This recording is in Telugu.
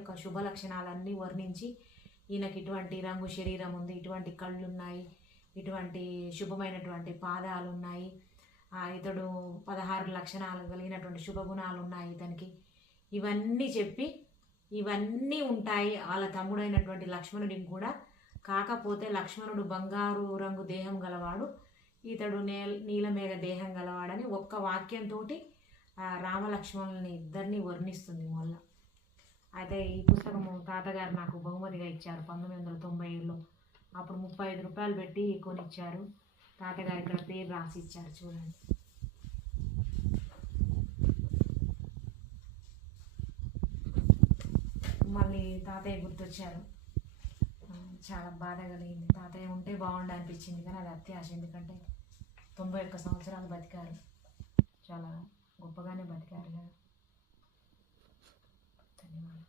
యొక్క శుభ లక్షణాలన్నీ వర్ణించి ఈయనకి ఇటువంటి రంగు శరీరం ఉంది, ఇటువంటి కళ్ళు ఉన్నాయి, ఇటువంటి శుభమైనటువంటి పాదాలు ఉన్నాయి, ఇతడు 16 లక్షణాలు కలిగినటువంటి శుభగుణాలు ఉన్నాయి ఇతనికి, ఇవన్నీ చెప్పి ఇవన్నీ ఉంటాయి వాళ్ళ తమ్ముడైనటువంటి లక్ష్మణుడికి కూడా. కాకపోతే లక్ష్మణుడు బంగారు రంగు దేహం గలవాడు, ఇతడు నీలమేఘ దేహం గలవాడని ఒక్క వాక్యంతో రామలక్ష్మణుల్ని ఇద్దరిని వర్ణిస్తుంది వల్ల. అయితే ఈ పుస్తకము తాతగారు నాకు బహుమతిగా ఇచ్చారు 1997లో. అప్పుడు 35 రూపాయలు పెట్టి కొనిచ్చారు. తాతగారు ఇక్కడ పేరు రాసి ఇచ్చారు చూడండి. మళ్ళీ తాతయ్య గుర్తొచ్చారు. చాలా బాధ కలిగింది. తాతయ్య ఉంటే బాగుండు అనిపించింది, కానీ అది అత్యాశ. ఎందుకంటే 91 సంవత్సరాలు బతికారు, చాలా గొప్పగానే బతికారు కదా. ధన్యవాదాలు.